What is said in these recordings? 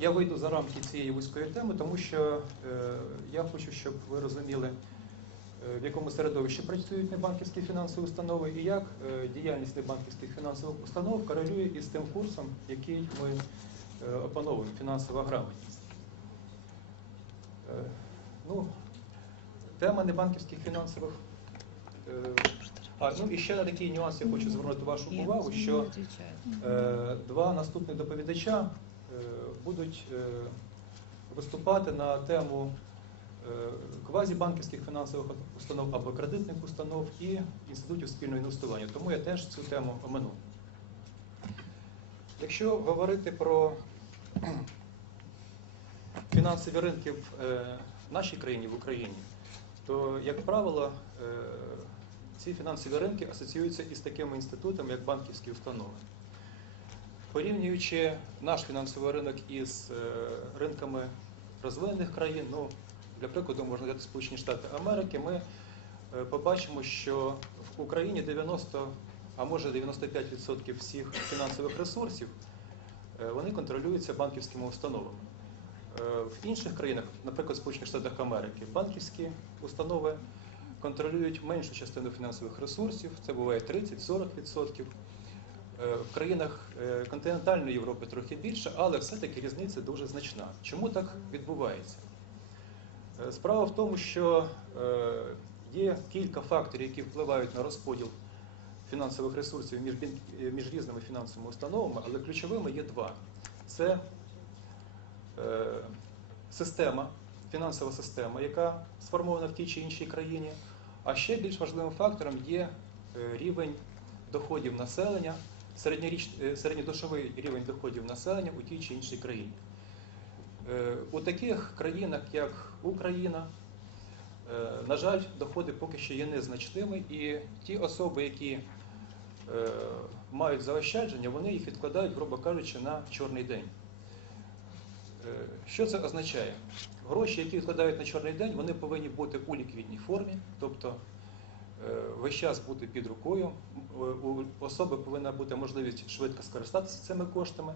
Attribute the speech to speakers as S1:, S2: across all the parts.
S1: я вийду за рамки цієї вузької теми, тому що е, я хочу, щоб ви розуміли, е, в якому середовищі працюють небанківські фінансові установи і як е, діяльність небанківських фінансових установ корелює із тим курсом, який ми опановуємо фінансова грамотність. Ну, тема небанківських фінансових. А, ну і ще на такий нюанс я хочу звернути вашу увагу, що Е, Два наступних доповідача будуть е, виступати на тему е, квазібанківських фінансових установ або кредитних установ і інститутів спільного інвестування. Тому я теж цю тему омину. Якщо говорити про фінансові ринки в е, нашій країні, в Україні, то, як правило, е, ці фінансові ринки асоціюються із такими інститутами, як банківські установи. Порівнюючи наш фінансовий ринок із е, ринками розвинених країн, ну, для прикладу можна взяти Сполучені Штати Америки, ми е, побачимо, що в Україні 90, а може 95% всіх фінансових ресурсів е, вони контролюються банківськими установами. В інших країнах, наприклад, Сполучених Штатах Америки, банківські установи контролюють меншу частину фінансових ресурсів, це буває 30-40%. Е, В країнах е, континентальної Європи трохи більше, але все-таки різниця дуже значна. Чому так відбувається? Е, Справа в тому, що є кілька факторів, які впливають на розподіл фінансових ресурсів між, між різними фінансовими установами, але ключовими є два: це система, фінансова система, яка сформована в тій чи іншій країні. А ще більш важливим фактором є рівень доходів населення, середньодушовий рівень доходів населення у тій чи іншій країні. Е, У таких країнах, як Україна, е, на жаль, доходи поки що є незначними, і ті особи, які е, мають заощадження, вони їх відкладають, грубо кажучи, на чорний день. Е, Що це означає? Гроші, які відкладають на чорний день, вони повинні бути у ліквідній формі, тобто е, весь час бути під рукою. У- У особи повинна бути можливість швидко скористатися цими коштами.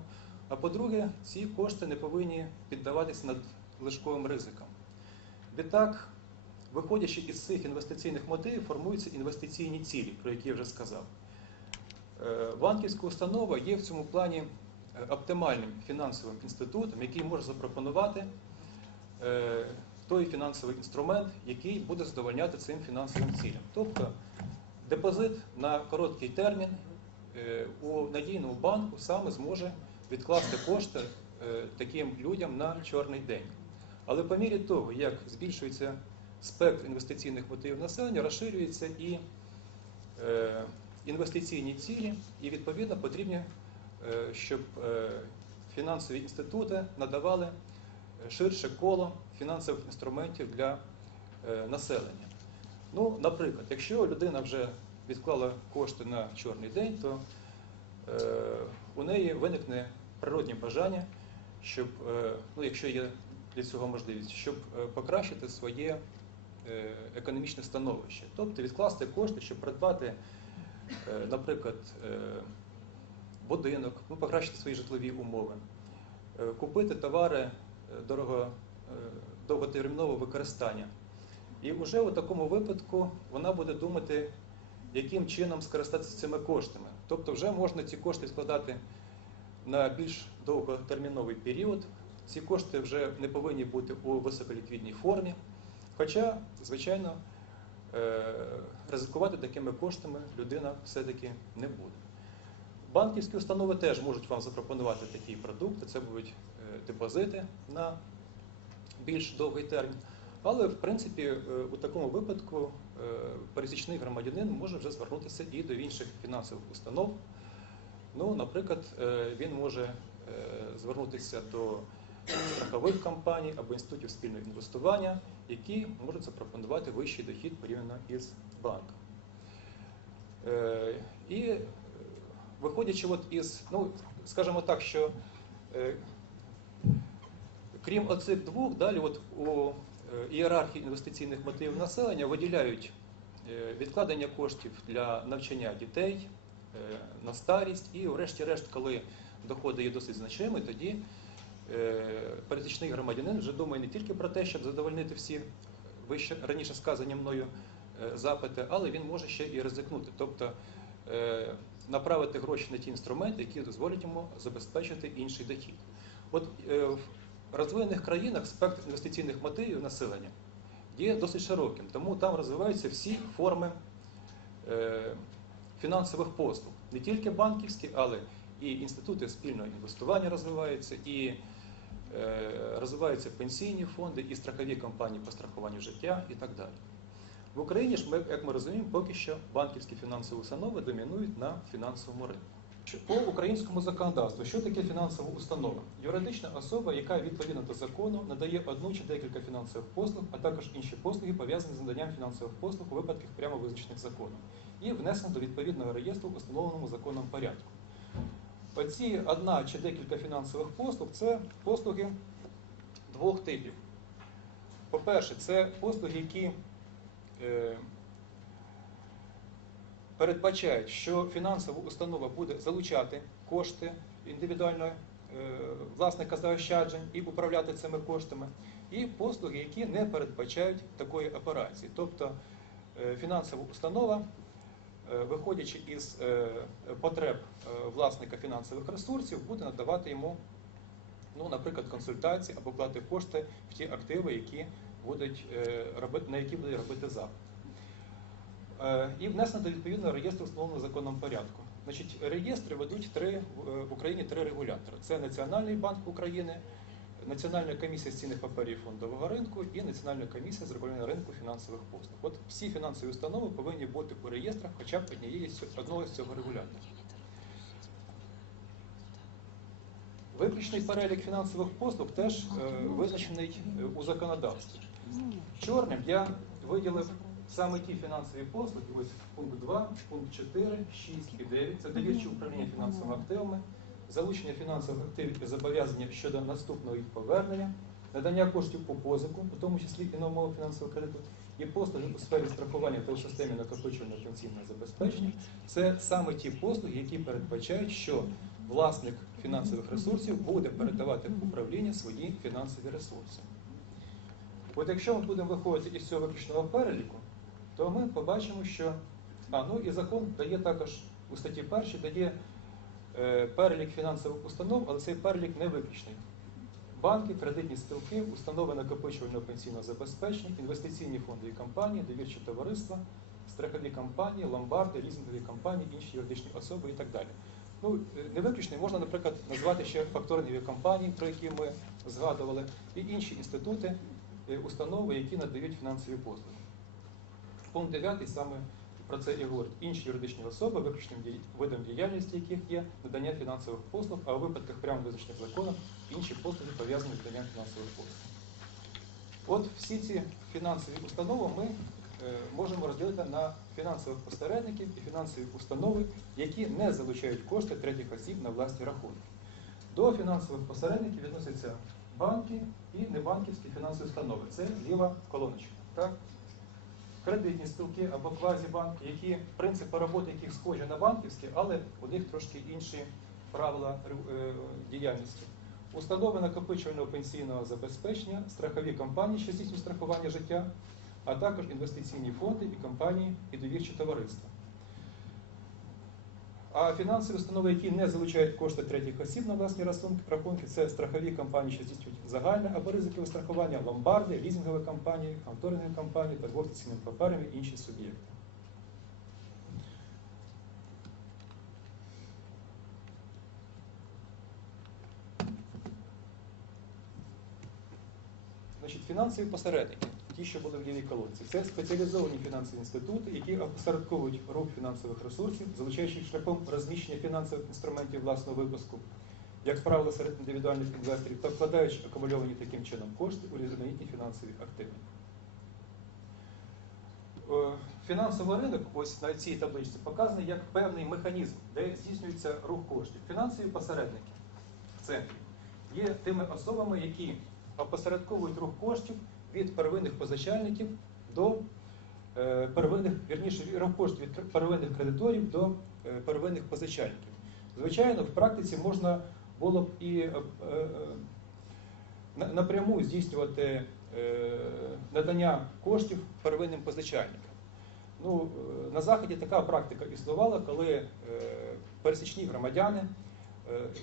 S1: А по-друге, ці кошти не повинні піддаватися надлишковим ризикам. Відтак, виходячи із цих інвестиційних мотивів, формуються інвестиційні цілі, про які я вже сказав. Е, Банківська установа є в цьому плані е, оптимальним фінансовим інститутом, який може запропонувати е, той фінансовий інструмент, який буде задовольняти цим фінансовим цілям. Тобто депозит на короткий термін е, у надійному банку саме зможе відкласти кошти е, таким людям на чорний день. Але по мірі того, як збільшується спектр інвестиційних мотивів населення, розширюються і е, інвестиційні цілі, і відповідно потрібні, е, щоб фінансові інститути надавали ширше коло фінансових інструментів для е, населення. Ну, наприклад, якщо людина вже відклала кошти на чорний день, то е, у неї виникне природні бажання, щоб, е, ну, якщо є для цього можливість, щоб покращити своє економічне становище, тобто відкласти кошти, щоб придбати, наприклад, будинок, ну, покращити свої житлові умови, купити товари дорого, е, довготермінового використання. І вже у такому випадку вона буде думати, яким чином скористатися цими коштами. Тобто вже можна ці кошти складати на більш довготерміновий період. Ці кошти вже не повинні бути у високоліквідній формі. Хоча, звичайно, е, ризикувати такими коштами людина все-таки не буде. Банківські установи теж можуть вам запропонувати такі продукти. Це будуть депозити на більш довгий термін. Але, в принципі, е, у такому випадку е, пересічний громадянин може вже звернутися і до інших фінансових установ. Ну, наприклад, е, він може звернутися до страхових компаній або інститутів спільного інвестування, які можуть запропонувати вищий дохід порівняно із банком. І виходячи от із, ну, скажімо так, що крім оцих двох, далі от у е, ієрархії інвестиційних мотивів населення виділяють е, відкладення коштів для навчання дітей е, на старість, і, врешті-решт, коли доходи є досить значими, тоді пересічний громадянин вже думає не тільки про те, щоб задовольнити всі вище раніше сказані мною запити, але він може ще і ризикнути, тобто направити гроші на ті інструменти, які дозволять йому забезпечити інший дохід. От в розвинених країнах спектр інвестиційних мотивів населення є досить широким, тому там розвиваються всі форми е, фінансових послуг, не тільки банківські, але і інститути спільного інвестування розвиваються, і е, розвиваються пенсійні фонди, і страхові компанії по страхуванню життя і так далі. В Україні ж, ми, як ми розуміємо, поки що банківські фінансові установи домінують на фінансовому ринку. По українському законодавству, що таке фінансова установа? Юридична особа, яка відповідно до закону надає одну чи декілька фінансових послуг, а також інші послуги, пов'язані з наданням фінансових послуг у випадках прямо визначених законом, і внесено до відповідного реєстру в установленому законом порядку. Оці одна чи декілька фінансових послуг це послуги двох типів. По-перше, це послуги, які е, передбачають, що фінансова установа буде залучати кошти індивідуального е, власника заощаджень і управляти цими коштами, і послуги, які не передбачають такої операції. Тобто е, фінансова установа, е, виходячи із потреб власника фінансових ресурсів, буде надавати йому, ну, наприклад, консультації або плати кошти в ті активи, які будуть робити, на які буде робити запит. Е, І внесено до відповідного реєстру встановленого законом порядку. Значить, реєстри ведуть три в е, Україні три регулятори: це Національний банк України, Національна комісія з цінних паперів фондового ринку і Національна комісія з регулювання ринку фінансових послуг. От всі фінансові установи повинні бути у реєстрах хоча б однієї одного з цього регулятора. Виключний перелік фінансових послуг теж е, визначений е, у законодавстві. Чорним я виділив саме ті фінансові послуги, ось пункт 2, пункт 4, 6 і 9. Це довірче управління фінансовими активами, залучення фінансових активів і зобов'язання щодо наступного їх повернення, надання коштів по позику, у тому числі і на умови фінансового кредиту, і послуги у сфері страхування та у системі накопичувального пенсійного забезпечення. Це саме ті послуги, які передбачають, що власник фінансових ресурсів буде передавати в управління свої фінансові ресурси. От якщо ми будемо виходити із цього виключного переліку, то ми побачимо, що а, ну і закон дає також у статті 1 дає е, перелік фінансових установ, але цей перелік не виключний. Банки, кредитні спілки, установи накопичувального пенсійного забезпечення, інвестиційні фонди і компанії, довірчі товариства, страхові компанії, ломбарди, лізингові компанії, інші юридичні особи і так далі. Ну, е, не виключний, можна, наприклад, назвати ще факторингові компанії, про які ми згадували, і інші інститути, е, установи, які надають фінансові послуги. Пункт 9 саме про це і говорить. Інші юридичні особи, виключним видом діяльності яких є надання фінансових послуг, а у випадках прямо визначених законом інші послуги пов'язані з наданням фінансових послуг. От всі ці фінансові установи ми е, можемо розділити на фінансових посередників і фінансові установи, які не залучають кошти третіх осіб на власні рахунки. До фінансових посередників відносяться банки і небанківські фінансові установи. Це ліва колоночка. Так? Кредитні спілки або квазібанки, які принципи роботи яких схожі на банківські, але у них трошки інші правила е, діяльності. Установи накопичувального пенсійного забезпечення, страхові компанії, що здійснюють страхування життя, а також інвестиційні фонди і компанії і довірчі товариства. А фінансові установи, які не залучають кошти третіх осіб на власні рахунки, це страхові компанії, що здійснюють загальне або ризикове страхування, ломбарди, лізингові компанії, конторингові компанії, торговці цінними паперами і інші суб'єкти. Значить, фінансові посередники, ті, що були в лівій колонці, це спеціалізовані фінансові інститути, які опосередковують рух фінансових ресурсів, залучаючи шляхом розміщення фінансових інструментів власного випуску, як правило, серед індивідуальних інвесторів, та вкладаючи акумульовані таким чином кошти у різноманітні фінансові активи. Е, Фінансовий ринок, ось на цій табличці, показаний як певний механізм, де здійснюється рух коштів. Фінансові посередники в центрі є тими особами, які опосередковують рух коштів від первинних позичальників до е, первинних, вірніше, рух коштів від первинних кредиторів до е, первинних позичальників. Звичайно, в практиці можна було б і е, на- напряму здійснювати надання коштів первинним позичальникам. Ну, на Заході така практика існувала, коли пересічні громадяни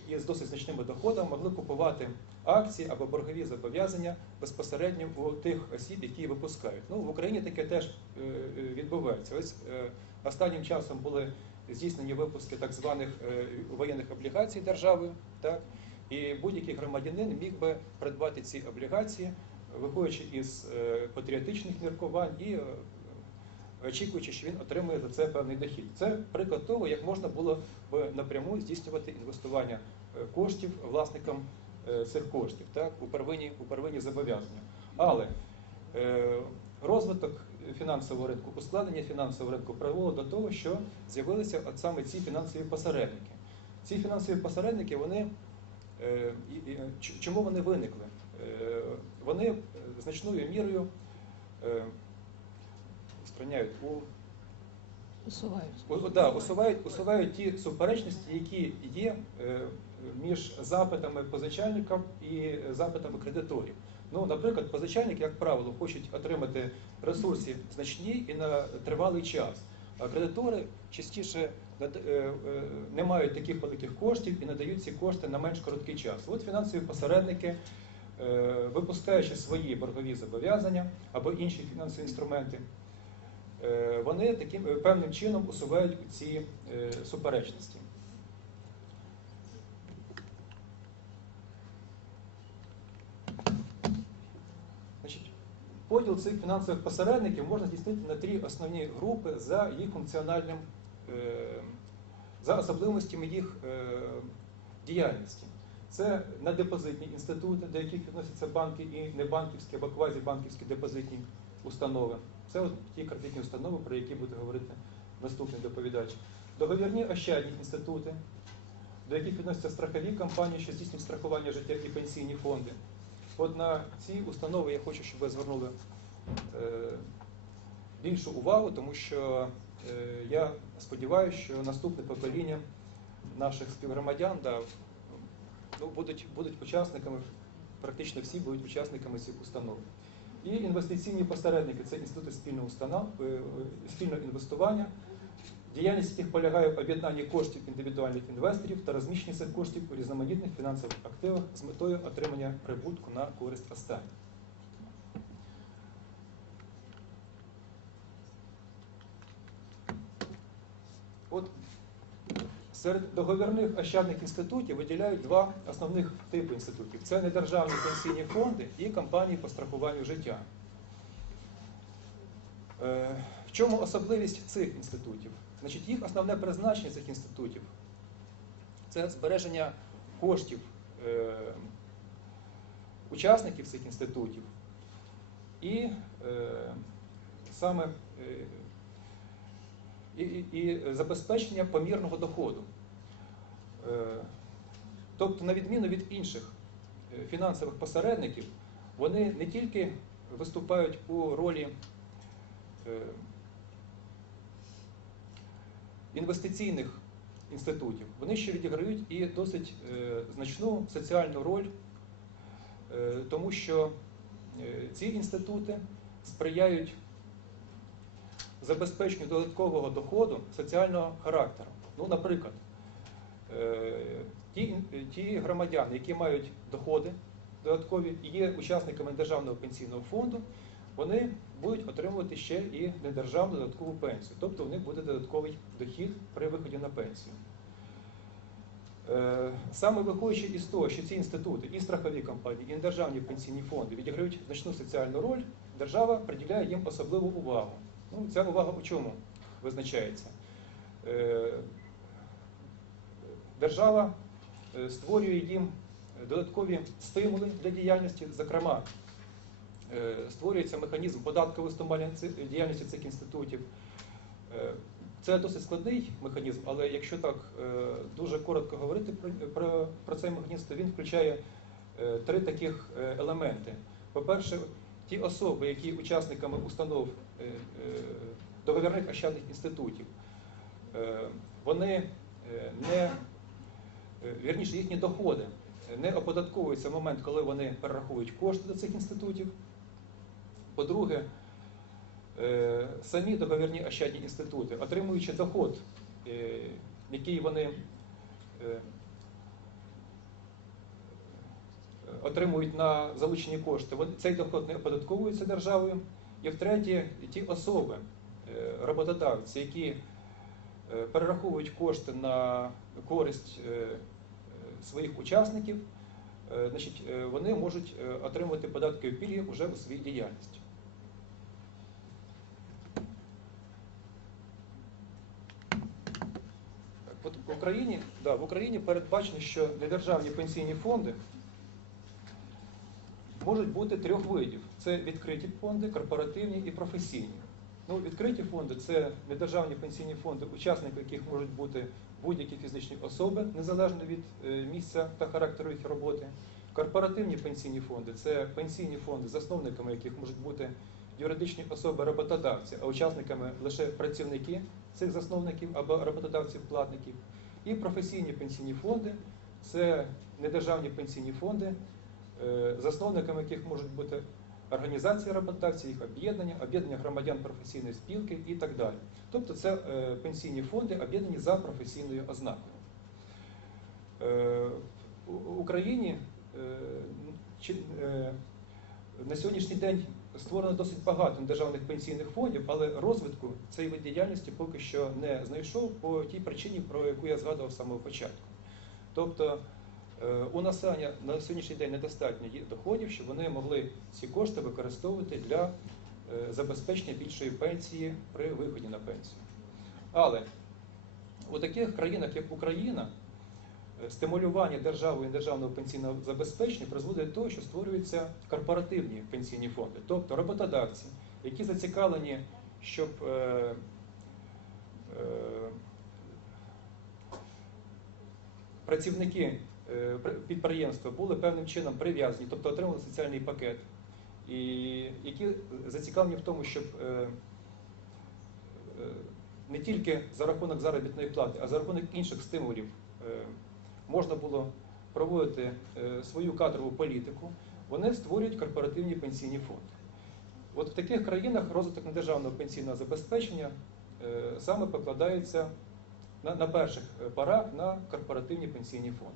S1: із досить значними доходами могли купувати акції або боргові зобов'язання безпосередньо у тих осіб, які випускають. Ну, в Україні таке теж е, е, відбувається. Ось е, останнім часом були здійснені випуски так званих е, воєнних облігацій держави. Так? І будь-який громадянин міг би придбати ці облігації, виходячи із е, патріотичних міркувань і е, очікуючи, що він отримує за це певний дохід. Це приклад того, як можна було б напряму здійснювати інвестування е, коштів власникам е, цих коштів так, у первинні, у первинні зобов'язання. Але е, розвиток фінансового ринку, ускладнення фінансового ринку привело до того, що з'явилися от саме ці фінансові посередники. Ці фінансові посередники, вони чому вони виникли? Вони значною мірою устраняють у
S2: Усувають.
S1: у- да, усувають, усувають ті суперечності, які є е, між запитами позичальника і запитами кредиторів. Ну, наприклад, позичальники, як правило, хочуть отримати ресурси значні і на тривалий час. А кредитори частіше е, е, не мають таких великих коштів і надають ці кошти на менш короткий час. От фінансові посередники, випускаючи свої боргові зобов'язання або інші фінансові інструменти, вони таким е, певним чином усувають ці е, суперечності. Поділ цих фінансових посередників можна здійснити на три основні групи за їх функціональним, е, за особливостями їх е, діяльності. Це надепозитні інститути, до яких відносяться банки і небанківські або квазібанківські депозитні установи. Це от ті кредитні установи, про які буде говорити наступний доповідач. Договірні ощадні інститути, до яких відносяться страхові компанії, що здійснюють страхування життя і пенсійні фонди. От на ці установи я хочу, щоб ви звернули е, більшу увагу, тому що е, я сподіваюся, що наступне покоління наших співгромадян да, ну, будуть, будуть учасниками, практично всі будуть учасниками цих установ. І інвестиційні посередники це інститути спільного установ, е, е, спільного інвестування, діяльність яких полягає в об'єднанні коштів індивідуальних інвесторів та розміщенні цих коштів у різноманітних фінансових активах з метою отримання прибутку на користь останніх. От Серед договірних ощадних інститутів виділяють два основних типи інститутів: це недержавні пенсійні фонди і компанії по страхуванню життя. Е, В чому особливість цих інститутів? Значить, їх основне призначення цих інститутів це збереження коштів е, учасників цих інститутів і е, саме і, і, забезпечення помірного доходу. Е, Тобто, на відміну від інших е, фінансових посередників, вони не тільки виступають у ролі е, інвестиційних інститутів, вони ще відіграють і досить значну соціальну роль, тому що ці інститути сприяють забезпеченню додаткового доходу соціального характеру. Ну, наприклад, е, ті, ті громадяни, які мають доходи додаткові і є учасниками державного пенсійного фонду, вони будуть отримувати ще і недержавну додаткову пенсію, тобто у них буде додатковий дохід при виході на пенсію. Е, Саме виходячи із того, що ці інститути, і страхові компанії, і державні пенсійні фонди відіграють значну соціальну роль, держава приділяє їм особливу увагу. Ну, ця увага у чому визначається? Е, Держава е, створює їм додаткові стимули для діяльності, зокрема, е, створюється механізм податкової стимулювання діяльності цих інститутів. Це досить складний механізм, але якщо так дуже коротко говорити про, про, про цей механізм, то він включає три таких елементи. По-перше, ті особи, які учасниками установ е, е, договірних ощадних інститутів, е, вони не вірніше їхні доходи не оподатковуються в момент, коли вони перераховують кошти до цих інститутів. По-друге, самі договірні ощадні інститути, отримуючи доход, який вони е, отримують на залучені кошти, цей доход не оподатковується державою. І втретє, ті особи, е, роботодавці, які е, перераховують кошти на користь е, своїх учасників, значить, вони можуть отримувати податкові пільги вже у своїй діяльності. От в Україні, да, в Україні передбачено, що недержавні пенсійні фонди можуть бути трьох видів: це відкриті фонди, корпоративні і професійні. Ну, відкриті фонди це недержавні пенсійні фонди, учасники яких можуть бути будь-які фізичні особи, незалежно від е, місця та характеру їх роботи. Корпоративні пенсійні фонди це пенсійні фонди, засновниками яких можуть бути юридичні особи роботодавці, а учасниками лише працівники цих засновників або роботодавців-платників. І професійні пенсійні фонди це недержавні пенсійні фонди, засновниками яких можуть бути організації роботодавців, їх об'єднання, об'єднання громадян професійної спілки і так далі. Тобто це е, пенсійні фонди, об'єднані за професійною ознакою. Е, Україні е, е, на сьогоднішній день створено досить багато державних пенсійних фондів, але розвитку цієї вид діяльності поки що не знайшов по тій причині, про яку я згадував з самого початку. Тобто е, у населення на сьогоднішній день недостатньо доходів, щоб вони могли ці кошти використовувати для е, забезпечення більшої пенсії при виході на пенсію. Але у таких країнах, як Україна, е, стимулювання державою і державного пенсійного забезпечення призводить до того, що створюються корпоративні пенсійні фонди, тобто роботодавці, які зацікавлені, щоб е, е, працівники е, пр- підприємства були певним чином прив'язані, тобто отримали соціальний пакет, і які зацікавлені в тому, щоб е, е, не тільки за рахунок заробітної плати, а за рахунок інших стимулів е, можна було проводити е, свою кадрову політику, вони створюють корпоративні пенсійні фонди. От в таких країнах розвиток недержавного пенсійного забезпечення е, саме покладається на, перших е, порах на корпоративні пенсійні фонди.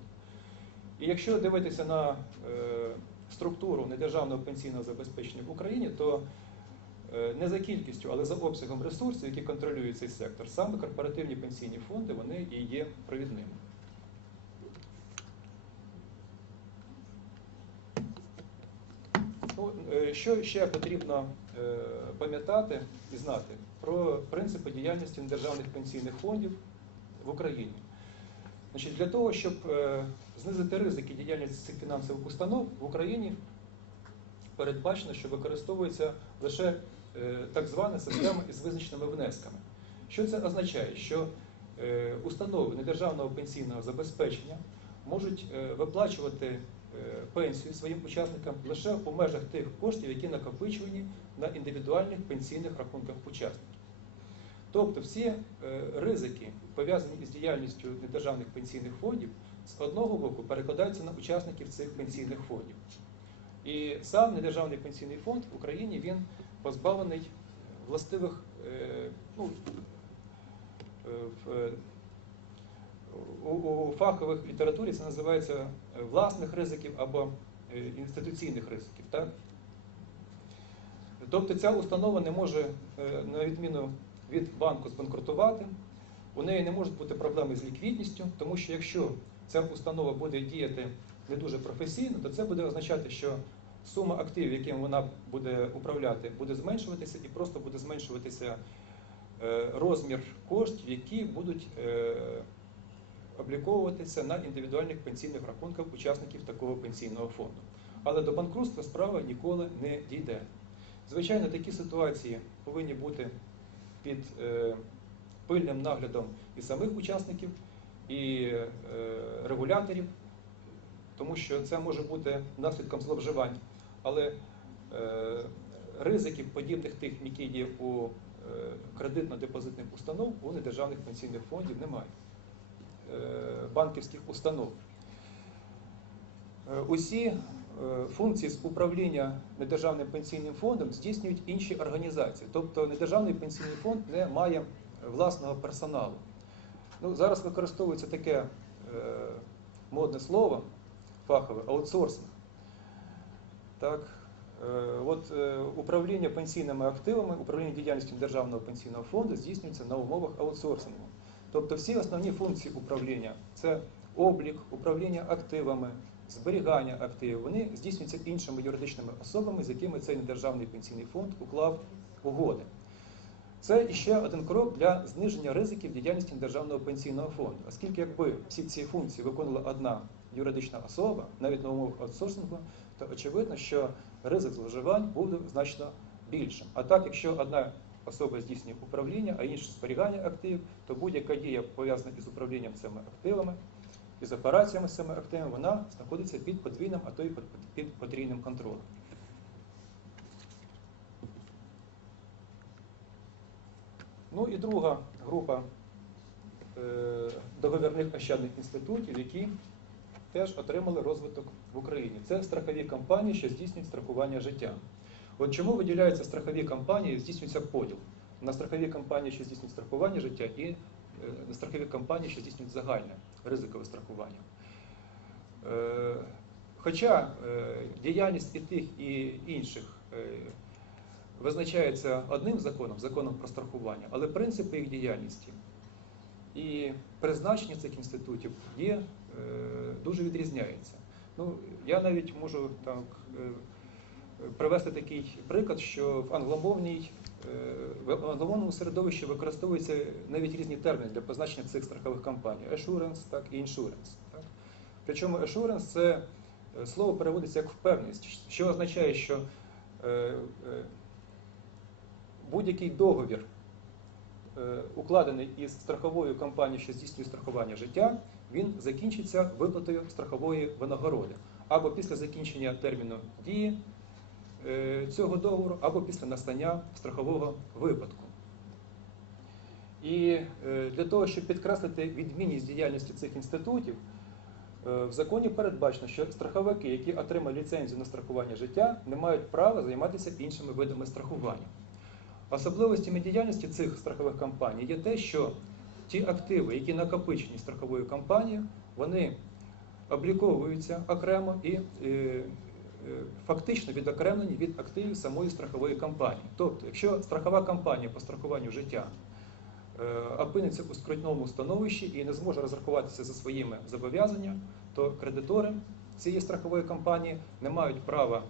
S1: І якщо дивитися на е, структуру недержавного пенсійного забезпечення в Україні, то е, не за кількістю, але за обсягом ресурсів, які контролюють цей сектор, саме корпоративні пенсійні фонди вони і є провідними. Ну, е, що ще потрібно пам'ятати і знати про принципи діяльності недержавних пенсійних фондів в Україні? Значить, для того, щоб е, знизити ризики діяльності цих фінансових установ в Україні передбачено, що використовується лише е, так звана система із визначеними внесками. Що це означає? Що е, установи недержавного пенсійного забезпечення можуть виплачувати пенсію своїм учасникам лише у межах тих коштів, які накопичувані на індивідуальних пенсійних рахунках учасників. Тобто всі е, ризики, пов'язані із діяльністю недержавних пенсійних фондів, з одного боку перекладаються на учасників цих пенсійних фондів. І сам недержавний пенсійний фонд в Україні він позбавлений властивих е, ну, е, в, у, фахових літературі це називається власних ризиків або інституційних ризиків. Так? Тобто ця установа не може, на відміну від банку, збанкрутувати, у неї не можуть бути проблеми з ліквідністю, тому що якщо ця установа буде діяти не дуже професійно, то це буде означати, що сума активів, яким вона буде управляти, буде зменшуватися і просто буде зменшуватися е, розмір коштів, які будуть е, обліковуватися на індивідуальних пенсійних рахунках учасників такого пенсійного фонду. Але до банкрутства справа ніколи не дійде. Звичайно, такі ситуації повинні бути під е, пильним наглядом і самих учасників, і е, регуляторів, тому що це може бути наслідком зловживань. Але е, ризиків, подібних тих, які є у кредитно-депозитних установ, у недержавних пенсійних фондів немає, банківських установ. Е, усі е, функції з управління недержавним пенсійним фондом здійснюють інші організації. Тобто недержавний пенсійний фонд не має власного персоналу. Ну, зараз використовується таке е, модне слово фахове аутсорсинг. Так, от управління пенсійними активами, управління діяльністю державного пенсійного фонду здійснюється на умовах аутсорсингу. Тобто всі основні функції управління це облік, управління активами, зберігання активів, вони здійснюються іншими юридичними особами, з якими цей недержавний пенсійний фонд уклав угоди. Це ще один крок для зниження ризиків діяльності державного пенсійного фонду, оскільки якби всі ці функції виконувала одна юридична особа, навіть на умовах аутсорсингу, то очевидно, що ризик зловживань буде значно більшим. А так, якщо одна особа здійснює управління, а інша зберігання активів, то будь-яка дія пов'язана із управлінням цими активами, операціями з цими активами, вона знаходиться під подвійним, а то й під- під потрійним контролем. Ну і друга група е, договірних ощадних інститутів, які теж отримали розвиток в Україні. Це страхові компанії, що здійснюють страхування життя. От чому виділяються страхові компанії, здійснюється поділ на страхові компанії, що здійснюють страхування життя, і е, на страхові компанії, що здійснюють загальне ризикове страхування. Е, Хоча е, діяльність і тих, і інших е, визначається одним законом, законом про страхування, але принципи їх діяльності і призначення цих інститутів є дуже відрізняється. Ну, я навіть можу так привести такий приклад, що в англомовній в англомовному середовищі використовуються навіть різні терміни для позначення цих страхових компаній: assurance, так і insurance. Так. Причому assurance – це е, слово переводиться як впевненість, що означає, що е, е, будь-який договір, е, укладений із страховою компанією, що здійснює страхування життя, він закінчиться виплатою страхової винагороди або після закінчення терміну дії е, цього договору, або після настання страхового випадку. І е, для того, щоб підкреслити відмінність діяльності цих інститутів, е, в законі передбачено, що страховики, які отримали ліцензію на страхування життя, не мають права займатися іншими видами страхування. Особливостями діяльності цих страхових компаній є те, що ті активи, які накопичені страховою компанією, вони обліковуються окремо і е, е, фактично відокремлені від активів самої страхової компанії. Тобто, якщо страхова компанія по страхуванню життя е, опиниться у скрутному становищі і не зможе розрахуватися за своїми зобов'язаннями, то кредитори цієї страхової компанії не мають права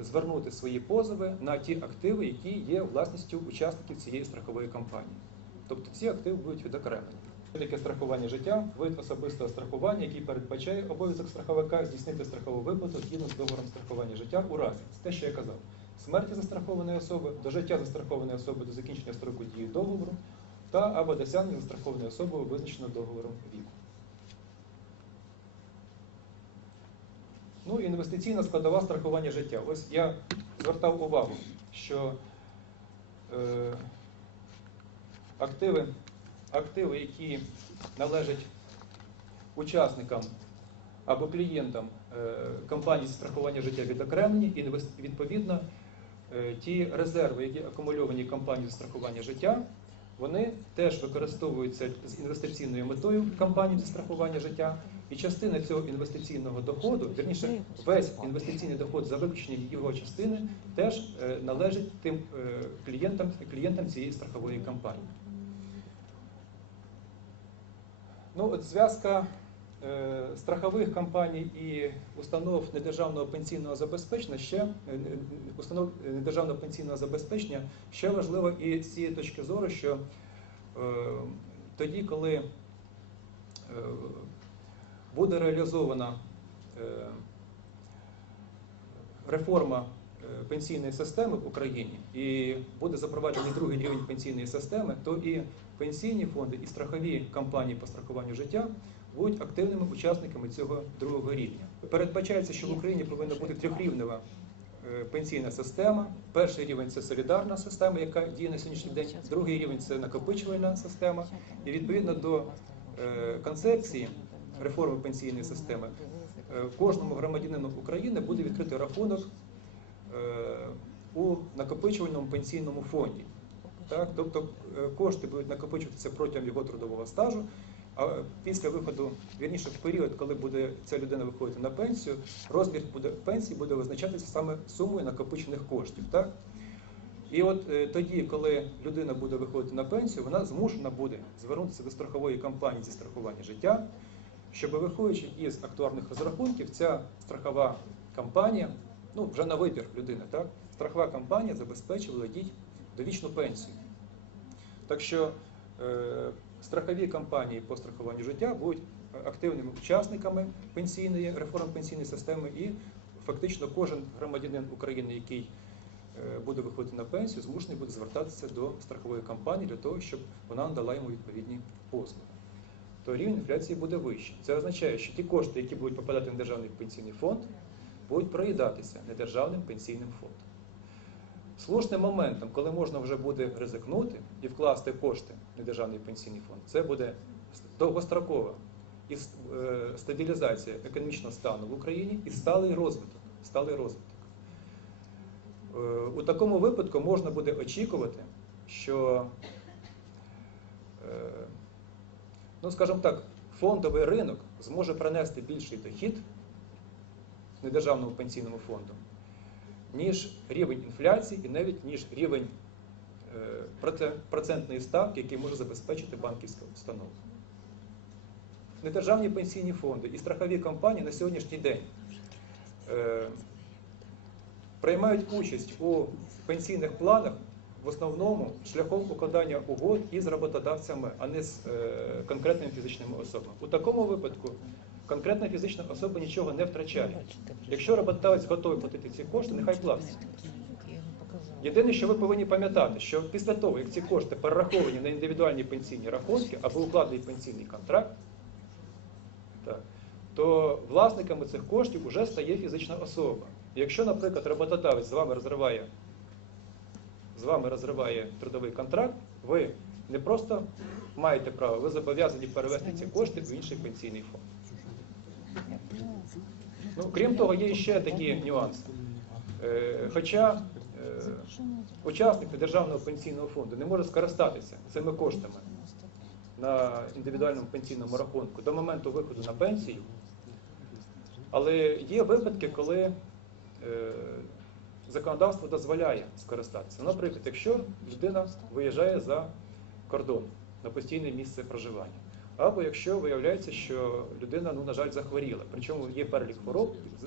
S1: звернути свої позови на ті активи, які є власністю учасників цієї страхової компанії. Тобто ці активи будуть відокремлені. Таке страхування життя вид особистого страхування, який передбачає обов'язок страховика здійснити страхову виплату згідно з договором страхування життя у разі. Це те, що я казав. Смерті застрахованої особи, до життя застрахованої особи до закінчення строку дії договору та або досягнення застрахованої особи визначеного договором віку. Ну, інвестиційна складова страхування життя. Ось я звертав увагу, що е, активи, активи, які належать учасникам або клієнтам е, компанії страхування життя відокремлені, і відповідно е, ті резерви, які акумульовані компанією страхування життя, вони теж використовуються з інвестиційною метою компанії страхування життя. І частина цього інвестиційного доходу, вірніше, весь інвестиційний доход за виключенням його частини, теж е, належить тим клієнтам, клієнтам цієї страхової компанії. Ну, от зв'язка е, страхових компаній і установ недержавного пенсійного забезпечення ще е, е, установ недержавного пенсійного забезпечення ще важлива і з цієї точки зору, що е, тоді, коли е, буде реалізована е, реформа е, пенсійної системи в Україні і буде запроваджений другий рівень пенсійної системи, то і пенсійні фонди, і страхові компанії по страхуванню життя будуть активними учасниками цього другого рівня. Передбачається, що в Україні повинна бути трьохрівнева е, пенсійна система. Перший рівень це солідарна система, яка діє на сьогоднішній день. Другий рівень це накопичувальна система. І відповідно до е, концепції реформи пенсійної системи е, кожному громадянину України буде відкритий рахунок у накопичувальному пенсійному фонді. Так? Тобто е, кошти будуть накопичуватися протягом його трудового стажу, а після виходу, вірніше, в період, коли буде ця людина виходити на пенсію, розмір буде, пенсії буде визначатися саме сумою накопичених коштів. Так? І от е, тоді, коли людина буде виходити на пенсію, вона змушена буде звернутися до страхової компанії зі страхування життя, щоб виходячи із актуарних розрахунків, ця страхова компанія, ну вже на вибір людини, так, страхова компанія забезпечила їй довічну пенсію. Так що е, страхові компанії по страхуванню життя будуть активними учасниками пенсійної реформи пенсійної системи, і фактично кожен громадянин України, який е, буде виходити на пенсію, змушений буде звертатися до страхової компанії для того, щоб вона надала йому відповідні послуги. То рівень інфляції буде вищий. Це означає, що ті кошти, які будуть попадати на державний пенсійний фонд, будуть проїдатися недержавним пенсійним фондом. Слушним моментом, коли можна вже буде ризикнути і вкласти кошти в недержавний пенсійний фонд, це буде довгострокова і е, стабілізація економічного стану в Україні і сталий розвиток. Сталий розвиток. Е, У такому випадку можна буде очікувати, що, е, ну скажімо так, фондовий ринок зможе принести більший дохід недержавному пенсійному фонду, ніж рівень інфляції і навіть ніж рівень е, процентної ставки, який може забезпечити банківська установа. Недержавні пенсійні фонди і страхові компанії на сьогоднішній день е, приймають участь у пенсійних планах в основному шляхом укладання угод із роботодавцями, а не з е, конкретними фізичними особами. У такому випадку конкретна фізична особа нічого не втрачає. Якщо роботодавець готовий платити ці кошти, нехай платить. Єдине, що ви повинні пам'ятати, що після того, як ці кошти перераховані на індивідуальні пенсійні рахунки або укладений пенсійний контракт, так, то власниками цих коштів вже стає фізична особа. Якщо, наприклад, роботодавець з вами розриває, з вами розриває трудовий контракт, ви не просто маєте право, ви зобов'язані перевести ці кошти в інший пенсійний фонд. Ну, крім того, є ще такі нюанси. Е, Хоча е, учасник державного пенсійного фонду не може скористатися цими коштами на індивідуальному пенсійному рахунку до моменту виходу на пенсію, але є випадки, коли е, законодавство дозволяє скористатися. Наприклад, якщо людина виїжджає за кордон на постійне місце проживання, або якщо виявляється, що людина, ну, на жаль, захворіла, причому є перелік хвороб, е,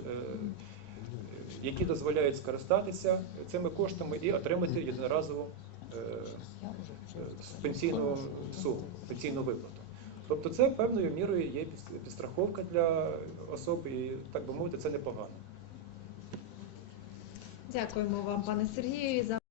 S1: які дозволяють скористатися цими коштами і отримати єдиноразову е, е, пенсійну суму, пенсійну виплату. Тобто це певною мірою є підстраховка для особи, і так би мовити, це непогано.
S3: Дякуємо вам, пане Сергію, за